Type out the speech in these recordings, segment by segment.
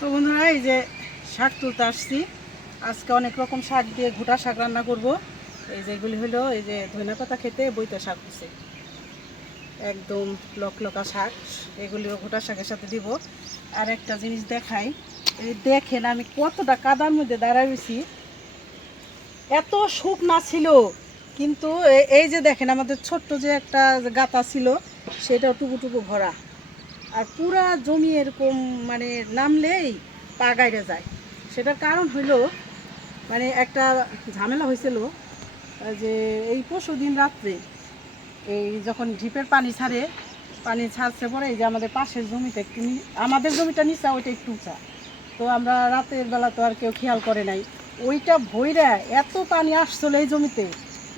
তো বন্ধুরা, এই যে শাক তুলতে আসছি। আজকে অনেক রকম শাক দিয়ে ঘুটা শাক রান্না করব। এই যে এগুলি হলো, এই যে ধনিয়া পাতা খেতে বইতে শাক হচ্ছে, একদম লকলকা শাক। এগুলিও ঘুটা শাকের সাথে দিব। আর একটা জিনিস দেখাই, এই দেখেন আমি কতটা কাদার মধ্যে দাঁড়ায় রয়েছি। এত শুকনা ছিল, কিন্তু এই যে দেখেন আমাদের ছোট্ট যে একটা গাতা ছিল, সেটা টুকু টুকু ভরা। আর পুরা জমি এরকম মানে নামলেই পা গাইড়ে যায়। সেটার কারণ হইল, মানে একটা ঝামেলা হয়েছিল যে এই পরশু দিন রাত্রে এই যখন ঢিপের পানি ছাড়ছে পরে, এই যে আমাদের পাশের জমিটা একটু আমাদের জমিটা নিচা, ওইটা একটু উঁচা। তো আমরা রাতের বেলা তো আর কেউ খেয়াল করে নাই, ওইটা ভইরা এত পানি আসছিল এই জমিতে,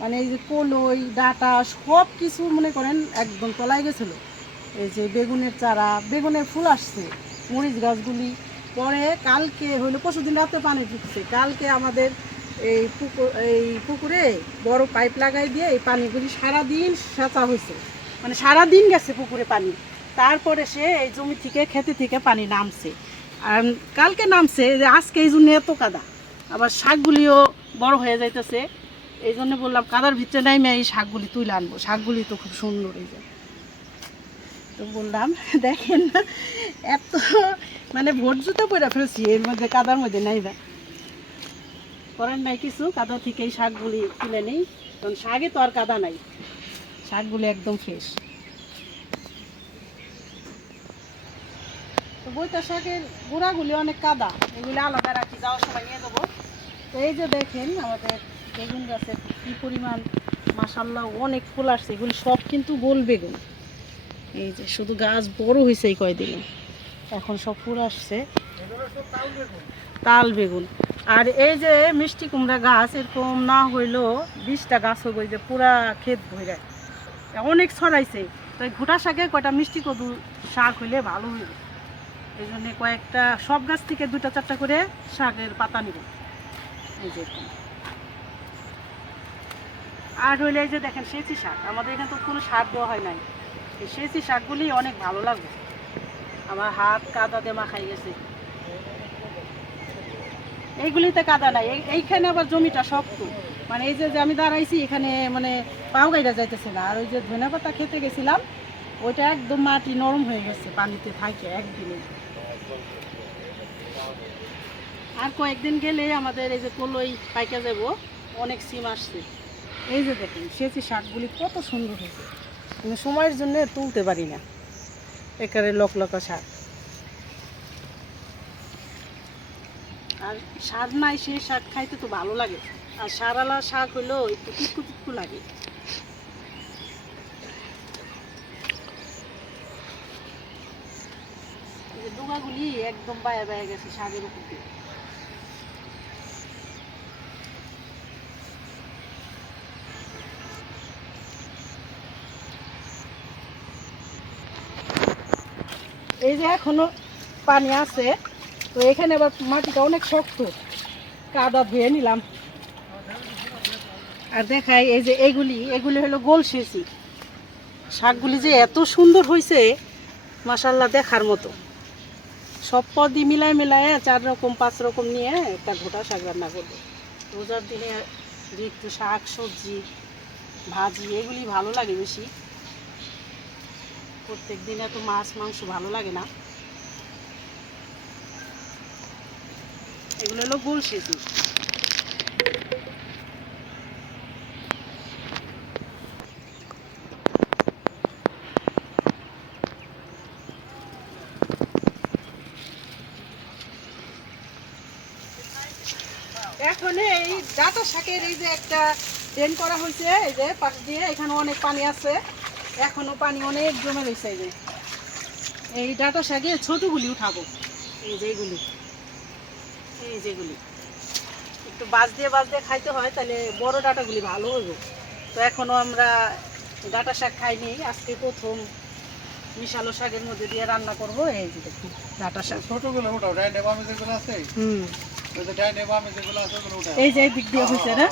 মানে এই যে কলই ডাটা সব কিছু মনে করেন একদম তলায় গেছিলো। এই যে বেগুনের চারা, বেগুনের ফুল আসছে, মরিচ গাছগুলি। পরে কালকে হইলো পরশুদিন রাতে পানি ঢুকছে, কালকে আমাদের এই পুকুরে বড় পাইপ লাগাই দিয়ে এই পানিগুলি সারাদিন সেচা হয়েছে, মানে সারাদিন গেছে পুকুরে পানি। তারপরে সে এই জমি থেকে খেতে থেকে পানি নামছে, আর কালকে নামছে যে আজকে এই জন্য এত কাদা। আবার শাকগুলিও বড় হয়ে যাইতেছে, এই জন্য বললাম কাদার ভিতরে নাইমে এই শাকগুলি তুলে আনবো। শাকগুলি তো খুব সুন্দর। এই যে তো বললাম দেখেন না, এত মানে ভোট জুতো পরে ফেলছি এর মধ্যে, কাদার মধ্যে নাইবা করেন নাই কিছু, কাদা থেকে এই শাকগুলি তুলে নেই, কারণ শাকে তো আর কাদা নাই, শাকগুলি একদম ফ্রেশ। তো বইটা শাকের গোড়াগুলি অনেক কাদা, এগুলি আলাদা রাখি, যাওয়ার সময় নিয়ে যাবো। তো এই যে দেখেন আমাদের বেগুন গাছের কী পরিমাণ, মাশাআল্লাহ অনেক ফুল আসছে, এগুলি সব কিন্তু গোল বেগুন। এই যে শুধু গাছ বড় হয়েছে এই কয়দিনে, এখন সব ফুল আসছে, তাল বেগুন। আর এই যে মিষ্টি কুমড়া গাছ এরকম না হইলেও 20টা গাছ হবে, যে পুরা ক্ষেত ভরে অনেক ছড়াইছে। তো এই ঘুটা শাকে কয়টা মিষ্টি কদু শাক হইলে ভালো হইবে, এই জন্য কয়েকটা সব গাছ থেকে 2টা-4টা করে শাকের পাতা নিব। এই যে আর হইলে এই যে দেখেন সেচি শাক, আমাদের এখানে তো কোনো সার দেওয়া হয় নাই, এই সেচি শাকগুলি অনেক ভালো লাগবে। আমার হাত কাদা দিয়ে মাখাই গেছে, এইগুলিতে কাদা নাই। এইখানে আবার জমিটা শক্ত, মানে এই যে আমি দাঁড়াইছি এখানে, মানে পাও গাইটা যাইতেছে না। আর ওই যে ধনিয়া পাতা খেতে গেছিলাম, ওইটা একদম মাটি নরম হয়ে গেছে পানিতে থাকে একদিনে। আর কয়েকদিন গেলে আমাদের এই যে কলই পাইকা যাব, অনেক সিম আসছে। এই যে দেখুন সেচি শাকগুলি কত সুন্দর হয়েছে, কিন্তু সময়ের জন্য তুলতে পারি না, একেবারে লকলকা শাক। আর স্বাদ নাই, সেই শাক খাইতে তো ভালো লাগে। আর সারালা শাক হইলেও একটু তিতকু তিতকু লাগে। ডোগাগুলি একদম বায়া বায়া গেছে শাকের উপর দিয়ে। এই যে এখনো পানি আছে, তো এখানে আবার মাটিটা অনেক শক্ত, কাদা ধুয়ে নিলাম। আর দেখাই এই যে এগুলি হলো গোল সেচি শাকগুলি, যে এত সুন্দর হয়েছে মাশাআল্লাহ, দেখার মতো। সব পদই মিলায় মিলায় 4 রকম 5 রকম নিয়ে একটা ঘোটা শাক রান্না করবো। রোজার দিনে যে একটু শাক সবজি ভাজি এগুলি ভালো লাগে বেশি, প্রত্যেক দিনে তো মাছ মাংস ভালো লাগে না। এগুলো হলো গোল সেচি। এখন এই ডাঁটা শাকের এই যে একটা ড্রেন করা হয়েছে, এই যে পাশ দিয়ে, এখানে অনেক পানি আছে, এখনো পানি অনেক জমে রয়েছে। এই ডাঁটা শাকের ছোটগুলি উঠাবো, এই যেগুলি একটু বাজ দিয়ে খাইতে হয়, তাহলে বড় ডাঁটাগুলি ভালো হইব। তো এখনো আমরা ডাঁটা শাক খাইনি, আজকে প্রথম মিশালো শাকের মধ্যে দিয়ে রান্না করব। এই যে দেখুন ডাঁটা শাক ছোটগুলো উঠাও, ডাইনে বামে যেগুলো আছে, ডাইনে বামে যেগুলো আছে ওগুলো উঠাও। এই যে এই দিক দিয়ে হয়েছে না,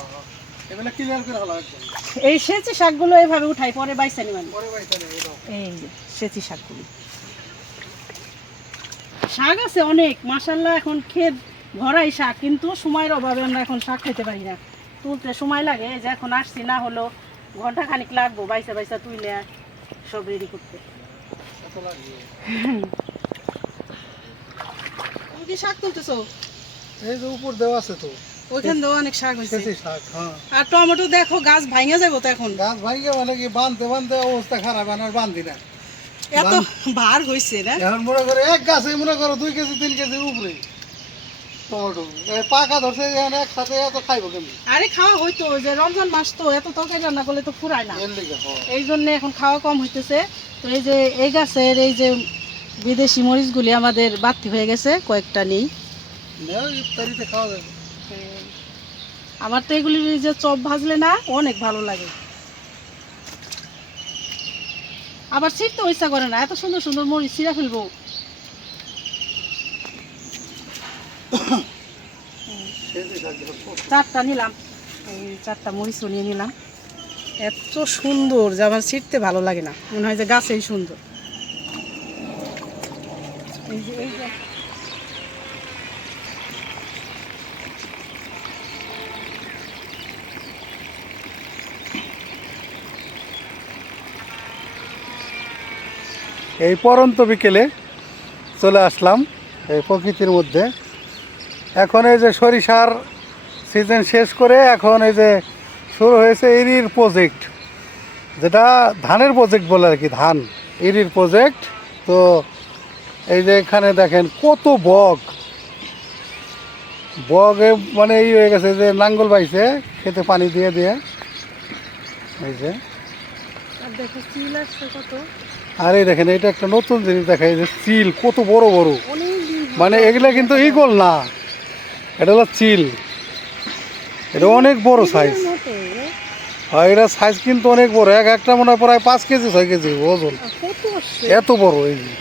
এগুলো ক্লিয়ার করে হলো একদম। এই সেচি শাকগুলো এইভাবে উঠাই, পরে বাইসা নিবেন। পরে বাইতে নেই, উঠাও। এই যে সেচি শাকগুলি শাক আছে অনেক মাশাআল্লাহ, এখন ক্ষেত ভরাই শাক, কিন্তু সময়ের অভাবে আমরা এখন শাক খেতে পারি না, তুলতে সময় লাগে। এই যে এখন আসছি, না হলো ঘন্টা খানিক লাগবো বাইসা বাইসা তুইলে সব রেডি করতে। তুমি কি শাক তুলতেছো? এই যে উপর দেওয়া আছে তো, ওইখান দিয়ে অনেক শাক হয়েছে। শাক, হ্যাঁ। আর টমেটো দেখো গাছ ভাঙে যাবো তো এখন, গাছ ভাঙিয়ে মানে কি বাঁধতে বাঁধতে অবস্থা খারাপ, আর বাঁধি না। এত ভার হয়েছে না। এখন মনে করো এক গাছে মনে করো 2 কেজি 3 কেজির উপরে টমেটো পাকা ধরছে, এখন একসাথে এত খাইবো কেমনি? আরে খাওয়া হইতো, ওই যে রমজান মাস তো এত তরকারি রান্না করলে তো ফুরায় না, এর লিগে, হ্যাঁ। এই জন্য এখন খাওয়া কম হইতেছে। তো এই যে এই গাছের এই যে বিদেশি মরিচগুলি আমাদের বাড়তি হয়ে গেছে, কয়েকটা নেই। ইফতারিতে খাওয়া যাবে। আমার তো এগুলি যে চপ ভাজলে না অনেক ভালো লাগে, আবার ছিঁড়তে ইচ্ছা করে না, এত সুন্দর সুন্দর মরিচ ছিঁড়া ফেলবো। চারটা নিলাম, এই 4টা মরিচও নিয়ে নিলাম। এত সুন্দর যে আমার ছিঁড়তে ভালো লাগে না, মনে হয় যে গাছেই সুন্দর। এই যে এই পরন্ত বিকেলে চলে আসলাম এই প্রকৃতির মধ্যে। এখন এই যে সরিষার সিজন শেষ করে এখন এই যে শুরু হয়েছে ইরির প্রজেক্ট, যেটা ধানের প্রজেক্ট বলে আর কি, ধান ইরির প্রজেক্ট। তো এই যে এখানে দেখেন কত বক, বগে মানে এই হয়ে গেছে যে নাঙ্গল বাইছে খেতে পানি দিয়ে দিয়ে। এই যে দেখো চিল আসছে কত, আর এই দেখেন এটা একটা নতুন জিনিস দেখা, এই যে চিল কত বড় বড়, মানে এগুলা কিন্তু ইগল না, এটা হলো চিল, এটা অনেক বড় সাইজ। আর এটা সাইজ কিন্তু অনেক বড়, একটা মনে হয় প্রায় 5 কেজি 6 কেজি ওজন, এত বড়। এই যে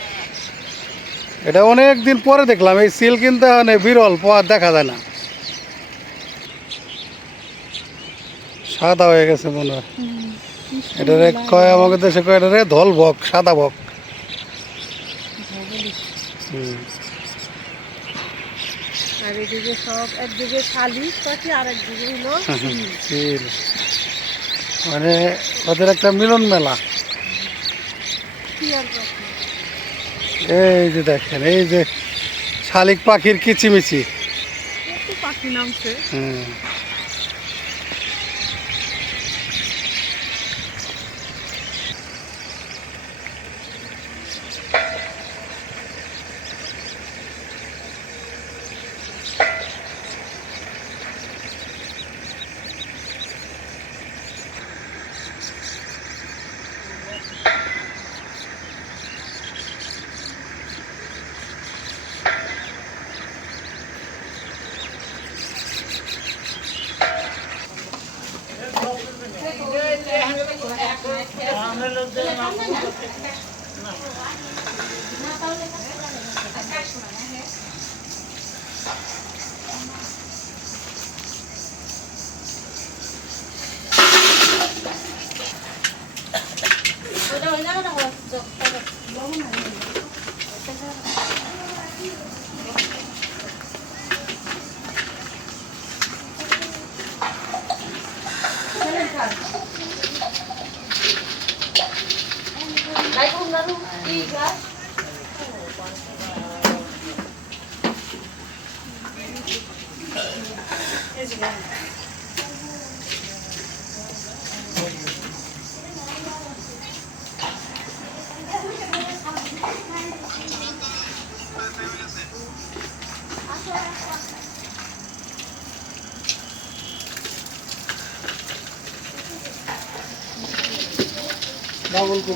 এটা অনেক দিন পরে দেখলাম এই চিল, কিন্তু মানে বিরল, পাওয়া দেখা যায় না, সাদা হয়ে গেছে মনে হয়। এটারে কয় আমাদের দেশে কয় এটারে ধল বক, সাদা বক। আর এদিকে সব, একদিকে শালিক পাখি আর একদিকে হলো চিল, মানে ওদের একটা মিলন মেলা। এই যে দেখেন এই যে শালিক পাখির কিচিমিচি, পাখি নামছে।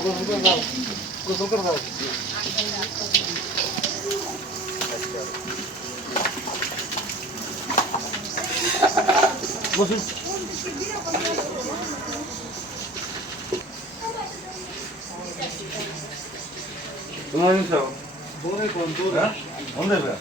গোসল করে দাও, গোসল করে দাও। গোসল তোমার সব বনে কোন তোর মন দেবে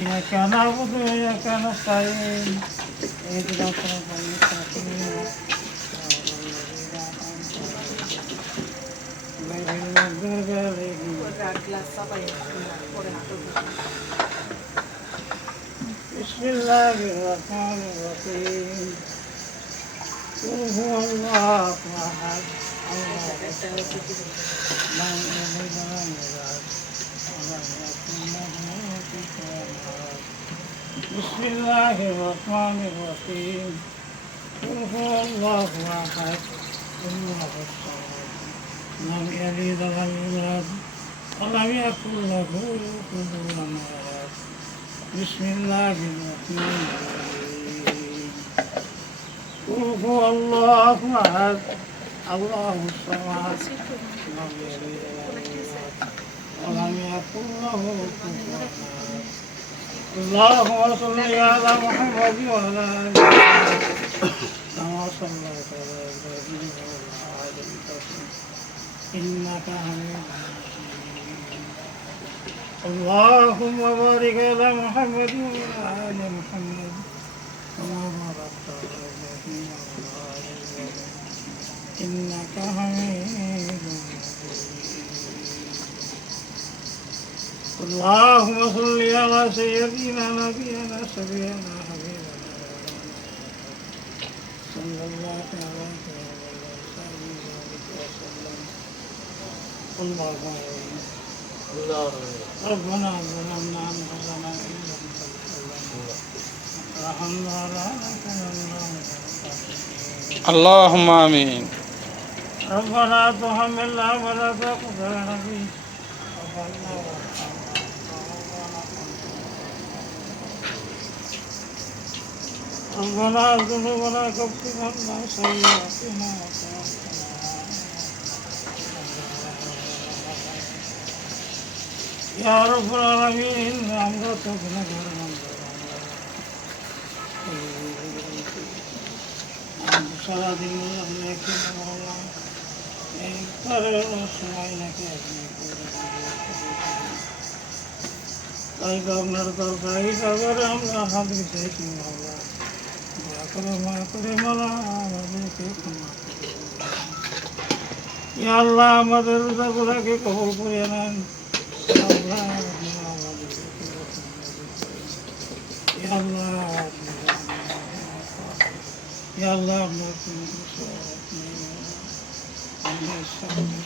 إياك نعبد وإياك نستعين اهدنا الصراط المستقيم গ্লাস চাপাই পরে নাটক বিসমিল্লাহির রহমানির রহিম কুল হুয়াল্লাহু আহাদ আল্লাহু লা ইলাহা ইল্লা بسم الله الرحمن الرحيم قل هو الله احد الله الصمد لم يلد ولم يولد ولم يكن له كفوا احد بسم الله الرحمن الرحيم قل هو الله احد الله الصمد لم يلد ولم يولد ولم يكن له كفوا احد اللهم صل على محمد وعلى ال محمد كما صليت على ابراهيم وعلى ال ابراهيم انك حميد مجيد اللهم بارك على محمد وعلى ال محمد كما باركت على ابراهيم وعلى ال ابراهيم انك حميد مجيد اللهم صل على سيدنا نبينا سيدنا حبيبنا صلى الله عليه وسلم اللهم ربنا ظلمنا انفسنا ان لم تغفر لنا وترحمنا لنكونن اللهم آمين. ربنا تحملنا ولا تقدرنا به ربنا ذنوبنا كفر عنا سيئاتنا يا رب العالمين أمرتك نجرنا সারা দিন আপনাকে সময় নাকি তাই আপনার দরকারি কাগরে আমরা হাত দিতেছি দয়া করে মায়া করে মালা আমাদেরকে ক্ষমা করে আল্লাহ আমাদের রোজাগুলাকে কবল করে নেন আল্লাহ আমাদেরকে আল্লাহ আপনার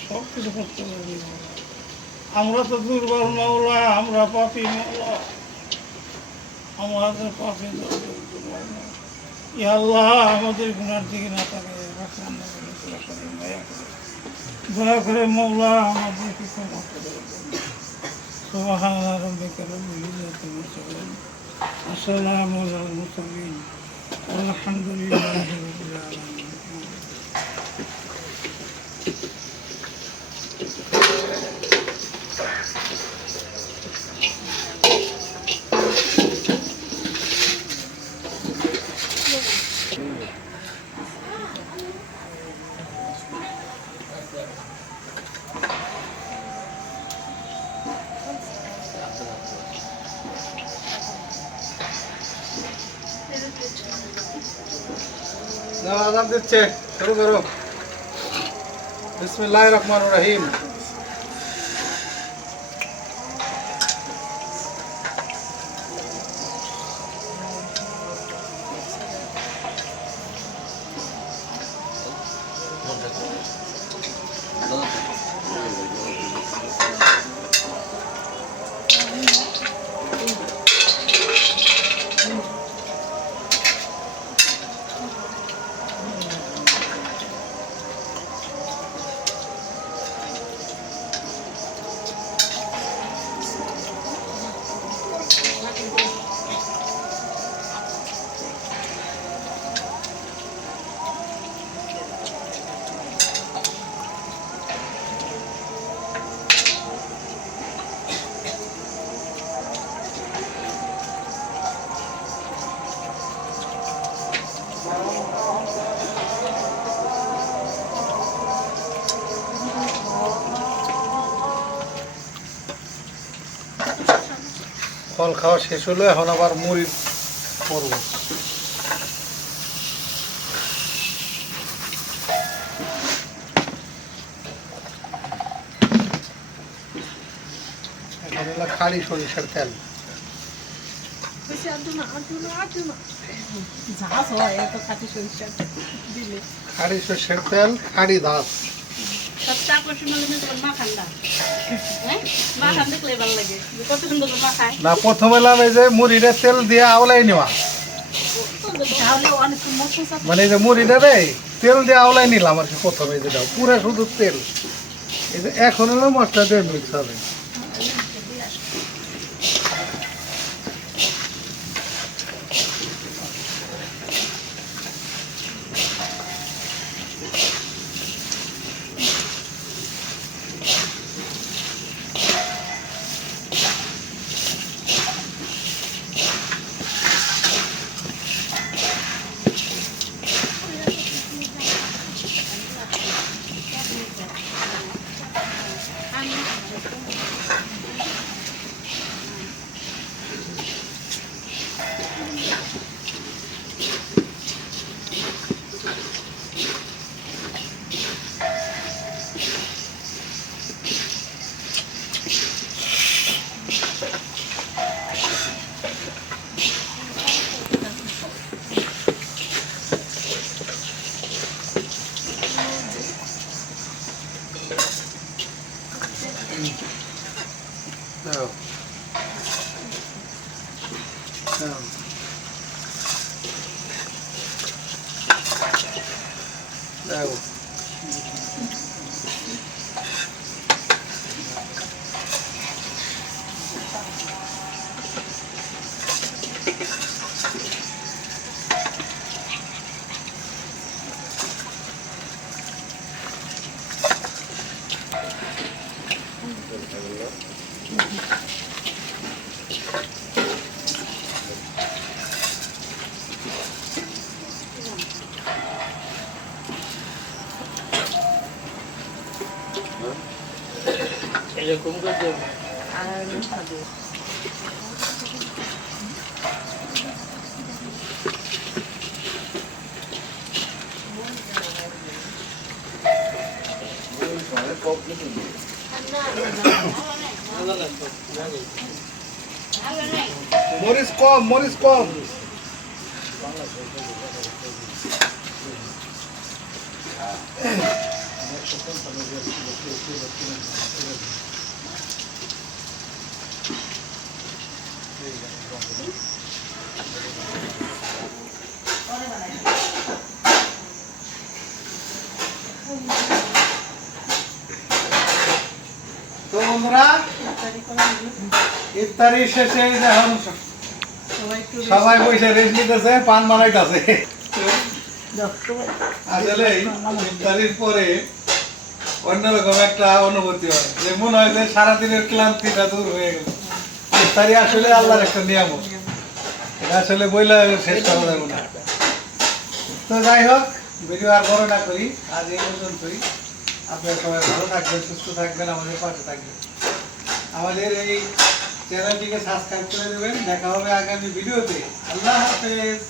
সব কিছু করতে পারি আমরা তো দুর্বল মাওলা আমরা পাপী মাওলা আমাদের পাপী আল্লাহ আমাদের গুনার দিকে না থাকে দয়া করে মাওলা আমাদেরকে ক্ষমা করে সুবহান রাব্বিকা রাব্বিল ইজ্জাতি আম্মা ইয়াসিফুন ওয়া সালামুন আলাল মুরসালিন আলহামদুলিল্লাহি রাব্বিল আলামিন আজান দিচ্ছে শুরু করো বিসমিল্লাহির রহমানির রহিম ফল খাওয়া শেষ হলো এখন আবার মুড়ি করবো এখন হলো খালি সরিষার তেল। ঝাঁস হয় এত খাঁটি সরিষা দিলে। খাড়ি সরষের তেল, খাড়ি ধাস। সবচেয়ে আকর্ষণীয় হলো তোমার মাখানটা, হ্যাঁ মাখান দেখলে ভালো লাগে, যে কত সুন্দর করে মাখায়। না, প্রথমে এলাম এই যে মুড়িটা তেল দিয়ে আওলাই নেওয়া, তাহলে অনেক মশলা চাপ মানে এই যে মুড়িটা রে তেল দিয়ে আওলাই নিলাম আর কি প্রথমে, যেটা পুরো শুধু তেল। এই যে এখন হলো মশলা দিয়ে মিক্স হবে। দাও দাও দাও। আর খাবো। মরিচ কম, মরিচ কম। তো বন্ধুরা, ইফতারি শেষে এই যে এখন সবাই বসে রেস্ট নিতেছে, পান বানাইতেছে। আসলে ইফতারির পরে অন্যরকম একটা অনুভূতি হয়, যে মনে হয় যে সারাদিনের ক্লান্তিটা দূর হয়ে গেল। ইফতারি আসলে আল্লাহর একটা নিয়ামত, এটা আসলে বইলে শেষ করা যাবে না। তো যাই হোক, ভিডিও আর বড় না করি, আজ এই পর্যন্তই। আপনারা সবাই ভালো থাকবেন, সুস্থ থাকবেন, আমাদের পাশে থাকবেন। আমাদের এই চ্যানেলটিকে সাবস্ক্রাইব করে দেবেন। দেখা হবে আগামী ভিডিওতে। আল্লাহ হাফেজ।